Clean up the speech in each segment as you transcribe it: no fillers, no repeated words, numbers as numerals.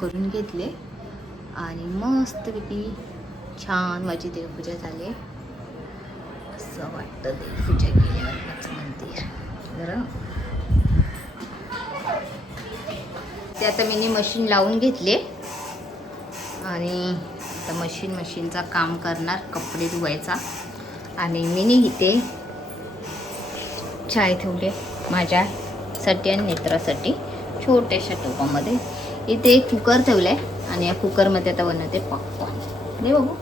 करून घेतले आणि मस्तपैकी छान माझी देवपूजा झाली. असं वाटतं देवपूजा केल्यावर माझं मंदिर बरं. ते आता मी मशीन लावून घेतले आणि आता मशीनचा काम करणार, कपडे धुवायचा. आणि मी इथे चाय ठेवले माझ्यासाठी आणि नेत्रासाठी छोट्याशा टोपामध्ये. इथे एक कुकर ठेवला आहे आणि या कुकरमध्ये आता बनवते पॉपकॉर्न. दे बघू.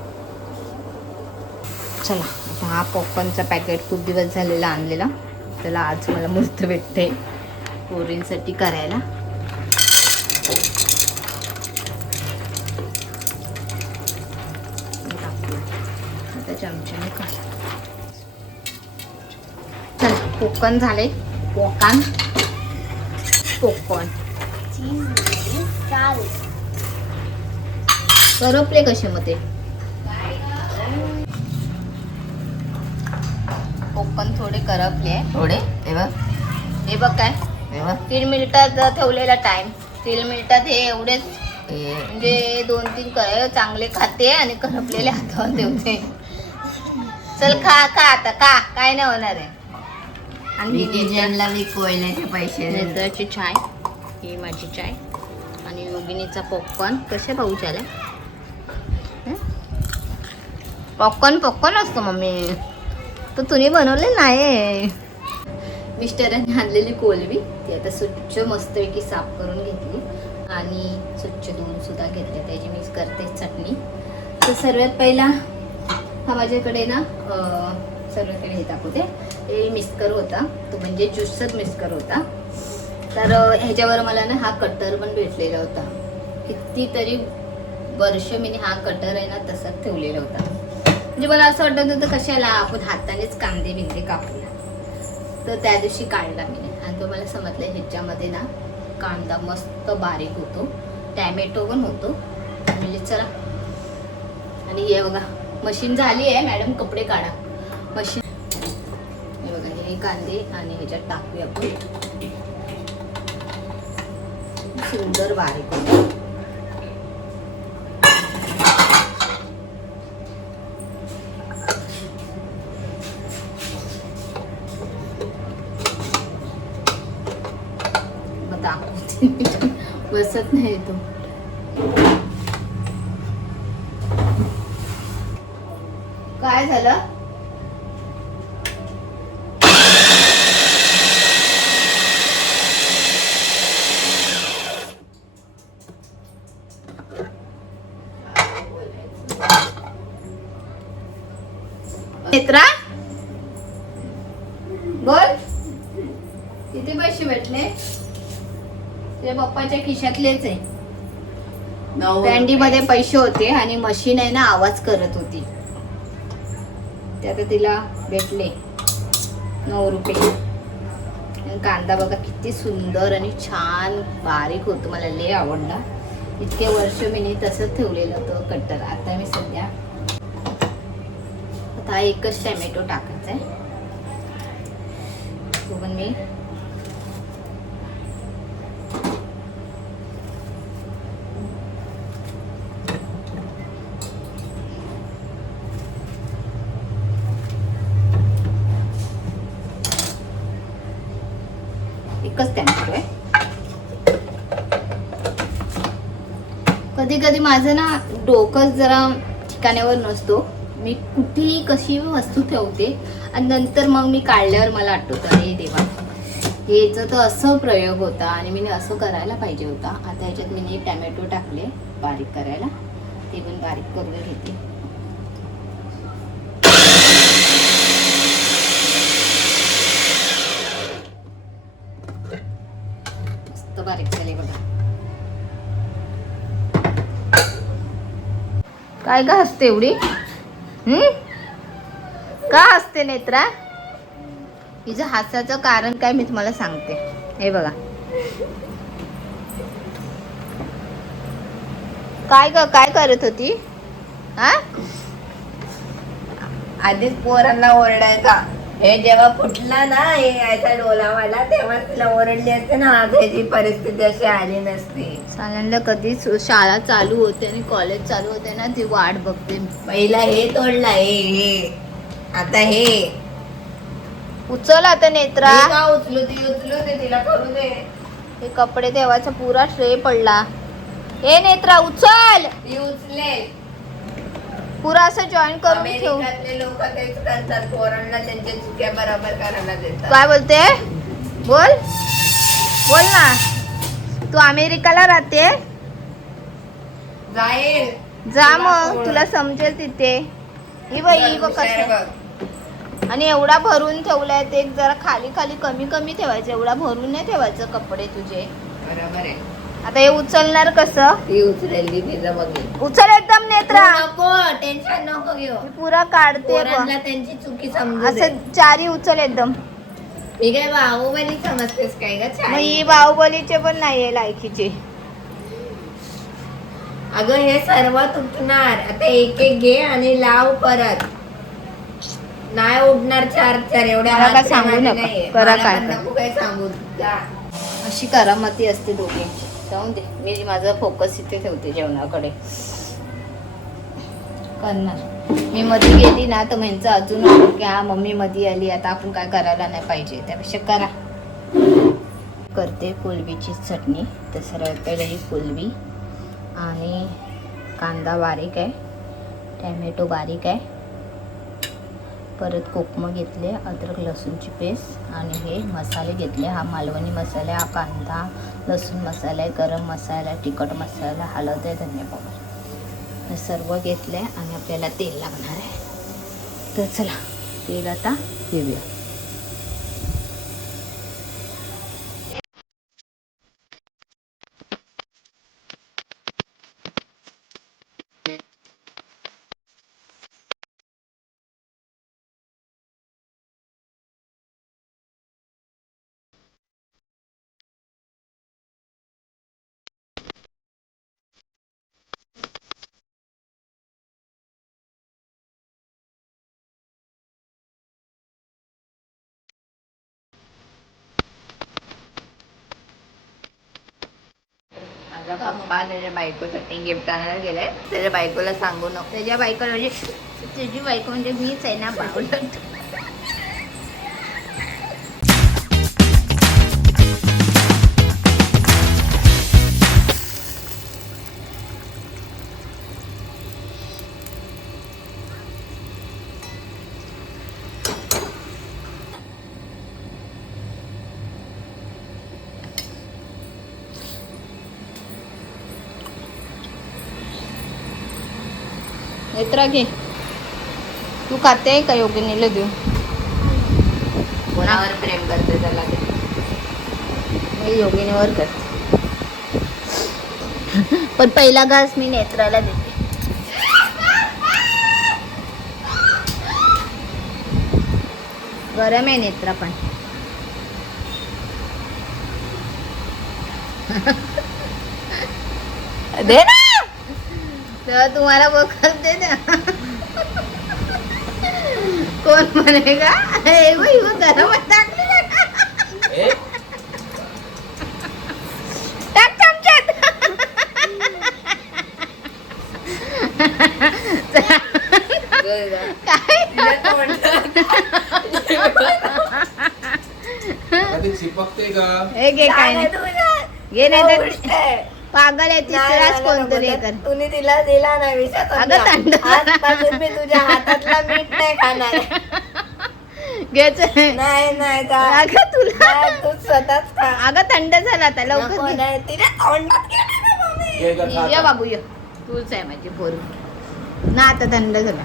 चला आता हा पॉपकॉर्नचा पॅकेट खूप दिवस झालेला आणलेला, त्याला आज मला मस्त भेटते पोरींसाठी करायला. आता चमच्याने काढ. चला पॉपकॉर्न झाले. पॉपकॉर्न करपले कसे मग ते पॉपकॉर्न थोडे करपले थोडे. हे बघ काय 3 मिनिटात ठेवलेला टाइम. 3 मिनिटात हे एवढेच म्हणजे 2-3 करायला चांगले खाते आणि करपलेले हातावर ठेवते. चल खा आता का काय नाही होणार आहे. आणि किचनला मी कोयल्याचे पैसे. नेत्राची चाय, ही माझी चाय आणि योगिनीचा पॉपकॉर्न. कसे भाऊ झाला पॉपकॉर्न असतो मम्मी, तर तुम्ही बनवले नाही. मिस्टरांनी आणलेली कोलबी ती आता स्वच्छ मस्तपैकी साफ करून घेतली आणि स्वच्छ धुवून सुद्धा घेतले. त्याची मी करते चटणी. तर सर्वात पहिला हा माझ्याकडे ना सर्वांकडे हे दाखवते. हे मिस्कर होता, तो म्हणजे ज्यूसर मिस्कर होता. तर ह्याच्यावर मला ना हा कटर पण भेटलेला होता. कितीतरी वर्ष मी हा कटर आहे ना तसाच ठेवलेला होता. म्हणजे मला असं वाटत होतं कशाला आपण हातानेच कांदे बिंदे कापूया. तर त्या दिवशी काढला मी आणि तो मला समजलं ह्याच्यामध्ये ना कांदा मस्त बारीक होतो, टॅमॅटो पण होतो. म्हणजे चला. आणि हे बघा मशीन झाली आहे. मॅडम कपडे काढा. मशीन हे बघा, हे कांदे आणि ह्याच्यात टाकूया आपण. सुंदर बारीक होतो. बसत नाही तो. काय झालं? नेत्रा बोल, किती पैसे भेटले? ते पप्पाच्या खिशातलेच आहे. कॅन्डी मध्ये पैसे होते आणि मशीन आहे ना आवाज करत होती. ते आता तिला भेटले 9 रुपये. कांदा बघा किती सुंदर आणि छान बारीक होतो. मला लय आवडला. इतके वर्ष मी तसंच ठेवलेलं होतं कट्टर. आता मी सध्या आता एकच टॅमॅटो टाकायचा आहे. तो पण मी एकच टॅमॅटो आहे. कधी कधी माझं ना डोकं जरा ठिकाण्यावर नसतो. मी कुठेही कशी वस्तू ठेवते आणि नंतर मग मी काढल्यावर मला आठवतं अरे देवा हेच तर असं प्रयोग होता आणि मी असं करायला पाहिजे होता. आता ह्याच्यात मी टॅमॅटो टाकले बारीक करायला. ते पण बारीक करून घेते. मस्त बारीक झाले बघा. काय का हसते एवढी? का हसते नेत्रा? हिचं हास्याचं कारण काय मी तुम्हाला सांगते. हे बघा काय करत होती. हा आधीच पोरांना ओरडायचा हे जेव्हा फुटला ना हे यायचा डोलावाला तेव्हा तिला ओरडली असते ना, आज ह्याची परिस्थिती अशी आली नसती. साल्यांना कधीच शाळा चालू होते आणि कॉलेज चालू होते ना, ती वाट बघते. पहिला हे तोडला, हे आता हे उचल आता नेत्रा. हे का उचलू दे तिला करू दे. हे कपडे देवाचा पुरा ट्रे पडला. हे नेत्रा उचल. ती उचले. पुरा असं जॉईन करून ठेव. अमेरिकातले लोक तेच करतात, पोरांना त्यांच्या चुक्या बरोबर करायला देतात. काय बोलते? बोल बोल ना. तू अमेरिकाला राहते? जाईल जा मग, तुला समजेल तिथे. ही बाई बघ कसं. आणि एवढा भरून ठेवलाय ते जरा खाली खाली कमी कमी ठेवायचं, एवढा भरून नाही ठेवायचं कपडे तुझे. बरोबर आहे. आता हे उचलणार कसं? ती उचलेली तिचं बघ. उचल एकदम नेत्रा. नको टेन्शन नको घेऊ. मी पुरा काढते पोरांना त्यांची चुकी समजू दे. असं चारी उचल एकदम. मी काय बाहुबली समजतेस काय ग? मग ही बाहुबलीचे पण नाहीये लायकीचे. अगं हे सर्व तुटणार. आता एक एक घे आणि लाव परत. नाही उडणार चार चार एवढ्या. मला काय सांगू नका. करा काय नको काय सांगू. अशी करामती असते दोघींची. जाऊन दे, मी माझा फोकस इथे ठेवते जेवणाकडे. करणार मी मध्ये गेली ना तर यांचं अजून होतं की हा मम्मी मध्ये आली, आता आपण काय करायला नाही पाहिजे, त्यापेक्षा करा. करते कोलबीची चटणी. तर सर्वात पहिले ही कोलबी आणि कांदा बारीक आहे, टॅमॅटो बारीक आहे, परत कोकमं घेतले, अद्रक लसूणची पेस्ट आणि हे मसाले घेतले. हा मालवणी मसाला, हा कांदा लसूण मसाला आहे, गरम मसाला, तिखट मसाला, हळद आहे, धनिया पावडर, हे सर्व घेतले आणि आपल्याला तेल लागणार आहे. तर चला तेल आता घेऊया. पप्पा त्याच्या बायकोसाठी गिफ्ट आणायला गेले. त्याच्या बायकोला सांगू नको. त्याच्या बायको म्हणजे तुझी बायको म्हणजे मीच आहे ना बावलं. नेत्रा घे. तू खाते का योगिनीला देऊ? कोणावर प्रेम करते त्याला ते. मी योगिनीवर करते. पण पहिला घास मी नेत्राला देते. गरम आहे नेत्रा पण. दे ना. तर तुम्हाला बघत दे ना. कोण म्हणेगा हे बाई गरम टाकली टाक चमच्यात. चिपकते का? हे घे काय नाही घे नाही तर पागल आहे तिसराच कोणतरी कर. तुम्ही तिला दिला नाही विषय. अगं थंड आजपासून मी तुझ्या हातातला मीठ नाही खाणार. घ्यायच नाही नाही का अगं तुला तू स्वतःच खा. अगं थंड झाला आता नको लवकर घे. नाही, तिला तोंडात गेलं ना मम्मी. ये का खा ये खा. बाबू ये. तूच आहे माझी पोर ना. आता थंड झाला.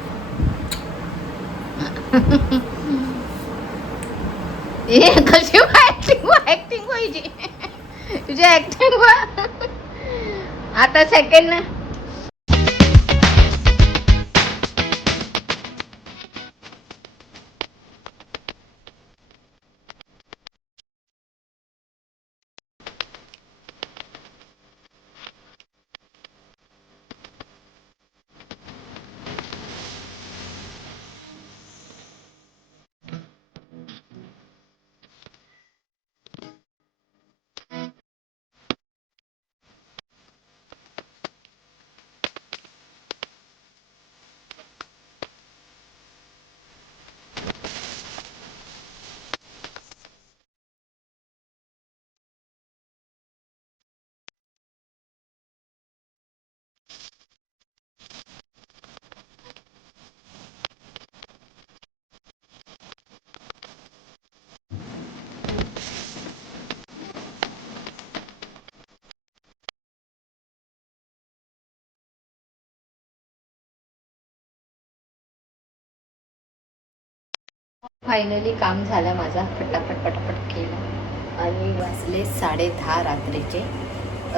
ए कशी ऍक्टिंग पाहिजे तुझी ऍक्टिंग. आता सेकंड फायनली काम झालं माझा, फटाफट पटापट केलं आणि वाजले 10:30 रात्रीचे.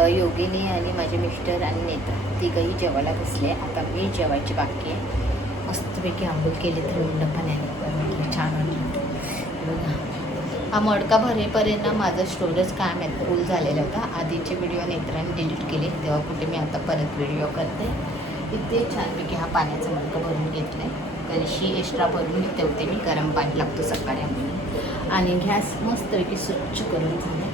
योगिनी आणि माझे मिस्टर आणि नेत्रा तिघंही जेवायला बसले. आता मी जेवायची बाकी आहे. मस्तपैकी आंघोळ केली तर उंड पाण्याने छान वाटलं. बघा हा मडका भरेपर्यंत ना माझं स्टोरेज काय माहीत फुल झालेला होता. आधीचे व्हिडिओ नेत्राने डिलीट केले तेव्हा कुठे मी आता परत व्हिडिओ करते. इथे छानपैकी हा पाण्याचा मडका भरून घेतला आहे. कलशी एक्स्ट्रा भरून ठेवते मी, गरम पाणी लागतो सकाळी आम्हाला. आणि गॅस मस्तपैकी स्वच्छ करून झाले,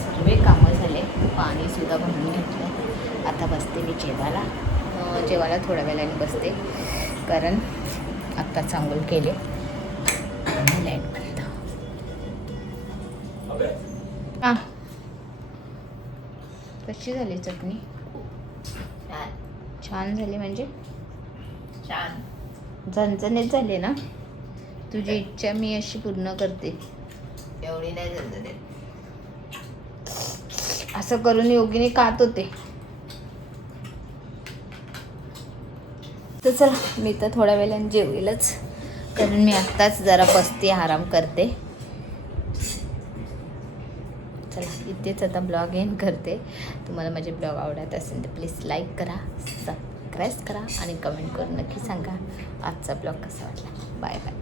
सर्व कामं झाले, पाणीसुद्धा भरून घेतलं. आता बसते मी जेवायला. जेवायला थोड्या वेळाने बसते कारण आत्ताच आंघोळ केले. लाईट बंद. हां कशी झाली चटणी? छान झाली म्हणजे छान झणझणीत झाली ना? तुझी इच्छा मी अशी पूर्ण करते. एवढी नाही झालं. असं करून योगिनी खात होते. तर चला मी तर थोड्या वेळाने जेवेलच कारण मी आत्ताच जरा बसते, आराम करते. चला इथेच आता ब्लॉग एंड करते. तुम्हाला माझे ब्लॉग आवडत असेल तर प्लीज लाईक करा, सबस्क्राईब करा आणि कमेंट करून नक्की सांगा आजचा ब्लॉग कसा वाटला. Bye bye.